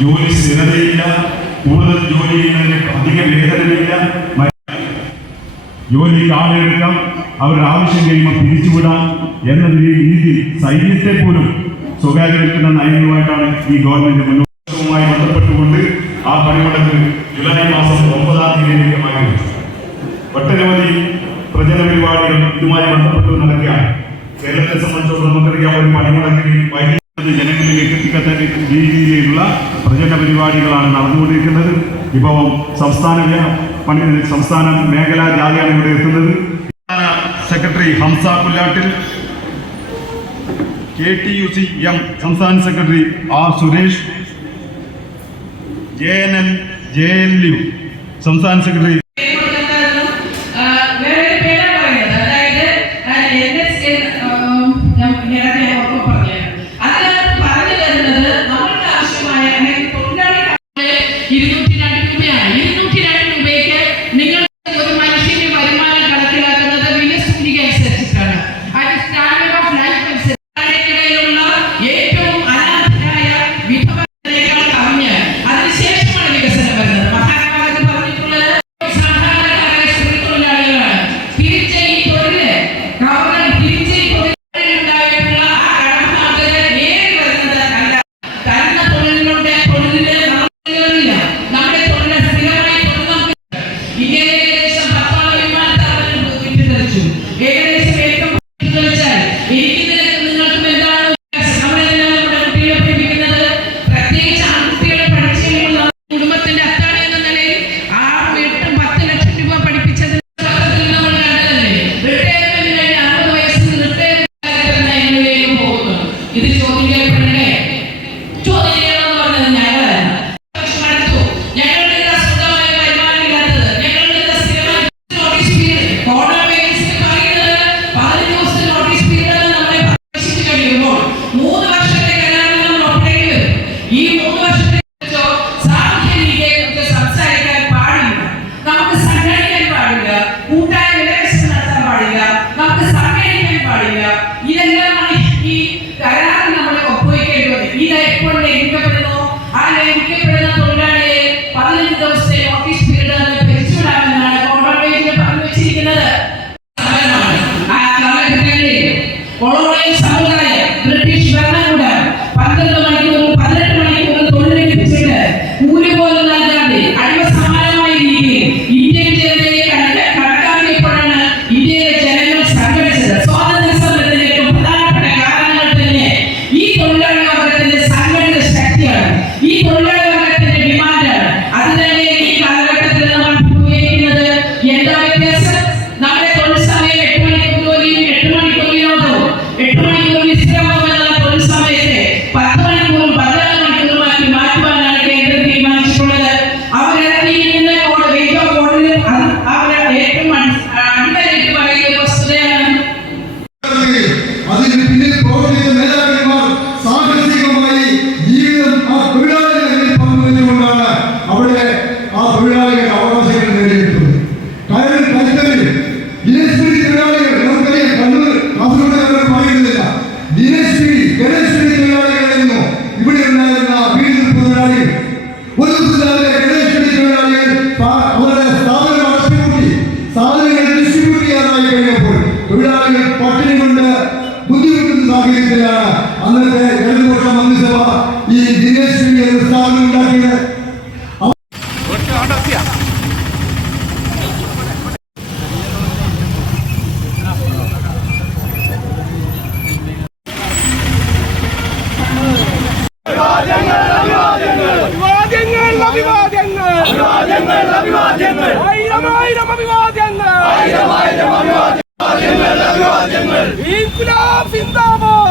ജോലി സ്ഥിരതയില്ല കൂടുതൽ ജോലി ചെയ്യുന്നതിന് അധിക വേതനമില്ല ജോലി കാലെടുക്കാം അവരുടെ ആവശ്യം കഴിയുമ്പോൾ പിരിച്ചുവിടാം എന്ന രീതി സൈന്യത്തെ പോലും സ്വകാര്യവൽക്കരണ നയങ്ങളുമായിട്ടാണ് ഈ ഗവൺമെന്റ് മുന്നോട്ടുമായി ബന്ധപ്പെട്ടുകൊണ്ട് ആ പണിമുടക്ക് ജൂലൈ മാസം ഭാഗമായി ഒട്ടനവധി പ്രചരണ പരിപാടികൾ ഇതുമായി ബന്ധപ്പെട്ട് നടക്കുകയാണ്. കേരളത്തെ സംബന്ധിച്ചോളം നമുക്കറിയാം ഒരു പണിമുടക്കിൽ വൈകുന്നത് ജനങ്ങളിലേക്ക് എത്തിക്കത്ത രീതിയിലുള്ള പ്രചരണ പരിപാടികളാണ് നടന്നുകൊണ്ടിരിക്കുന്നത്. ഇപ്പോൾ സംസ്ഥാന പണി സംസ്ഥാന മേഖലാ ജാഥയാണ് ഇവിടെ എത്തുന്നത്. Secretary Hamsa Pullattil K T U C M സംസ്ഥാന secretary R Suresh J N L J L U സംസ്ഥാന സെക്രട്ടറി ഇത് എപ്പോൾ ലംഘിക്കപ്പെടുന്നു? ആ ലംഘിക്കപ്പെടുന്ന തൊഴിലാളിയെ പതിനഞ്ച് ദിവസം സാഹചര്യത്തിലാണ് അന്നത്തെ ഇടതുപക്ഷ മന്ത്രിസഭ ഈ ദിനേശ് പി എന്ന സ്ഥാപനം ഉണ്ടാക്കിയത്. അഭിവാദ്യങ്ങൾ. ഇൻകുലാബ് സിന്ദാബാദ്.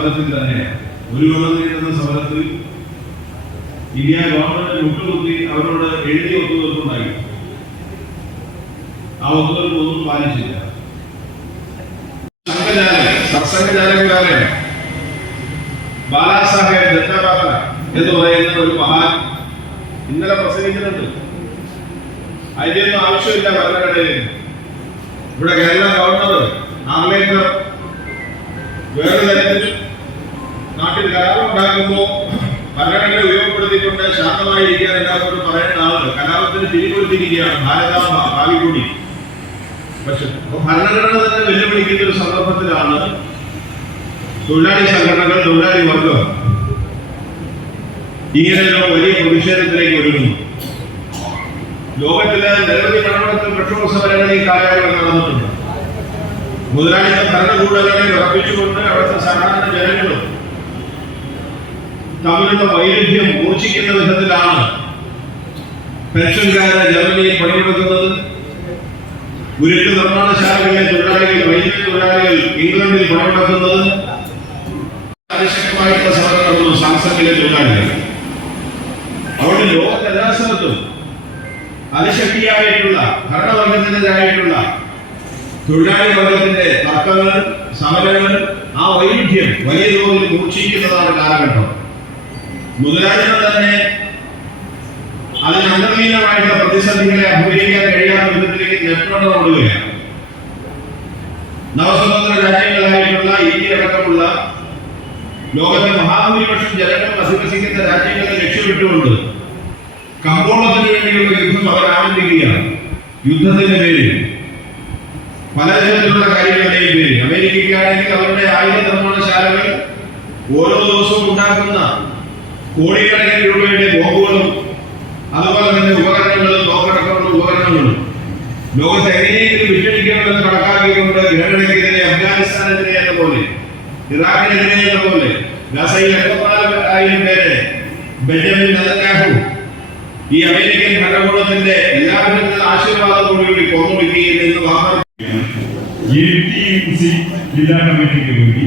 സമരത്തിൽ തന്നെ ഒരു കൊല്ലം നീളുന്ന സമരത്തിൽ ഇന്ത്യ ഗവൺമെന്റ് മുട്ടുകുത്തി അവരോട് എഴുതി ഒത്തുതീർപ്പുണ്ടായി. ആ ഒത്തുതീർപ്പൊന്നും പാലിച്ചില്ല. ബാലാസാഹേബ് എന്ന് പറയുന്ന ഒരു മഹാൻ ഇന്നലെ പ്രസംഗിച്ചിട്ടുണ്ട്. അതിന്റെയൊന്നും ആവശ്യമില്ല ഭരണഘടനയിൽ. ഇവിടെ കേരള ഗവർണർ ആംബേദ്കർ വേറെ തരത്തിൽ നാട്ടിൽ കലാപമുണ്ടാക്കുമ്പോൾ ഭരണഘടന ഉപയോഗപ്പെടുത്തിക്കൊണ്ട് ശാന്തമായിരിക്കാൻ എല്ലാവരോടും പറയേണ്ട ആളുകൾ കലാപത്തിന് തിരികൊടുത്തിരിക്കുകയാണ് ഭാരതാമ കാവിക്കൂടി പക്ഷെ ഭരണഘടന തന്നെ വെല്ലുവിളിക്കുന്ന ഒരു സന്ദർഭത്തിലാണ് തൊഴിലാളി സംഘടനകൾ തൊഴിലാളി വർഗം ഇങ്ങനെയുള്ള വലിയ പ്രതിഷേധത്തിലേക്ക് ഒരുങ്ങുന്നു ലോകത്തിലെ നിരവധി പണമടക്കം പെട്രോൾ സമരങ്ങൾ ഈ കാലയളവിൽ നടന്നിട്ടുണ്ട്. മുതലാളിത്ത ഭരണകൂടങ്ങളെ ഉറപ്പിച്ചുകൊണ്ട് അവിടുത്തെ സാധാരണ ജനങ്ങളും തമ്മിലുള്ള വൈരുദ്ധ്യം മോചിക്കുന്ന വിധത്തിലാണ് പെൻഷൻകാരെ ജർമ്മനിയിൽ പണിയെടുക്കുന്നത് ഉരുക്ക് നിർമ്മാണശാലകളിലെ തൊഴിലാളികൾ വൈദ്യുതി തൊഴിലാളികൾ ഇംഗ്ലണ്ടിൽ തൊഴിലാളികൾ. അവിടെ ലോകത്ത് എല്ലാ അതിശക്തിയായിട്ടുള്ള ഭരണവർഗത്തിനെതിരായിട്ടുള്ള തൊഴിലാളി വർഗത്തിന്റെ തർക്കങ്ങൾ സമരങ്ങൾ ആ വൈരുദ്ധ്യം വലിയ തോതിൽ മൂർച്ഛിക്കുന്നതാണ് കാലഘട്ടം. മുതലാളികൾ തന്നെ അതിന് അന്തർലീനമായിട്ടുള്ള പ്രതിസന്ധികളെ അഭിമുഖീകരിക്കാൻ കഴിയാത്ത വിധത്തിലേക്ക് ഞെട്ടോടെ ഓടുകയാണ്. നവസ്വതന്ത്ര രാജ്യങ്ങളായിട്ടുള്ള ഇന്ത്യ അടക്കമുള്ള ലോകത്തെ മഹാഭൂരിപക്ഷം ജനങ്ങൾ അധിവസിക്കുന്ന രാജ്യങ്ങളെ ലക്ഷ്യമിട്ടുകൊണ്ട് കമ്പോളത്തിന് വേണ്ടിയുള്ള യുദ്ധം അവർ ആരംഭിക്കുകയാണ്. യുദ്ധത്തിന്റെ പേരിൽ. പലതരത്തിലുള്ള കാര്യങ്ങളുടെയും പേരിൽ. അമേരിക്കയ്ക്കാണെങ്കിൽ അവരുടെ ആയുധ നിർമ്മാണശാലകൾ ഓരോ ദിവസവും ഉണ്ടാക്കുന്ന കോടിക്കണക്കിന് രൂപയുടെ ബോംബുകളും അതുപോലെ തന്നെ ഉപകരണങ്ങളും ലോകടക്കമുള്ള ഉപകരണങ്ങളും ലോകത്തെ എങ്ങനെയെങ്കിലും വിറ്റഴിക്കണമെന്ന് കണക്കാക്കിക്കൊണ്ട് ഗ്രഹണക്കെതിരെ അഫ്ഗാനിസ്ഥാനെതിരെ എന്ന പോലെ ഇറാഖിനെതിരെ എന്ന പോലെ ഗസയിൽ എൺപത്തിനാലായിരം പേരെ ബെഞ്ചമിൻ നെതന്യാഹു ഈ അമേരിക്കൻ ഭരണകൂടത്തിന്റെ എല്ലാവരും ആശീർവാദത്തോടുകൂടി കൊന്നൊടുക്കുകയും എന്ന് വാർത്ത കമ്മിറ്റിക്ക് വേണ്ടി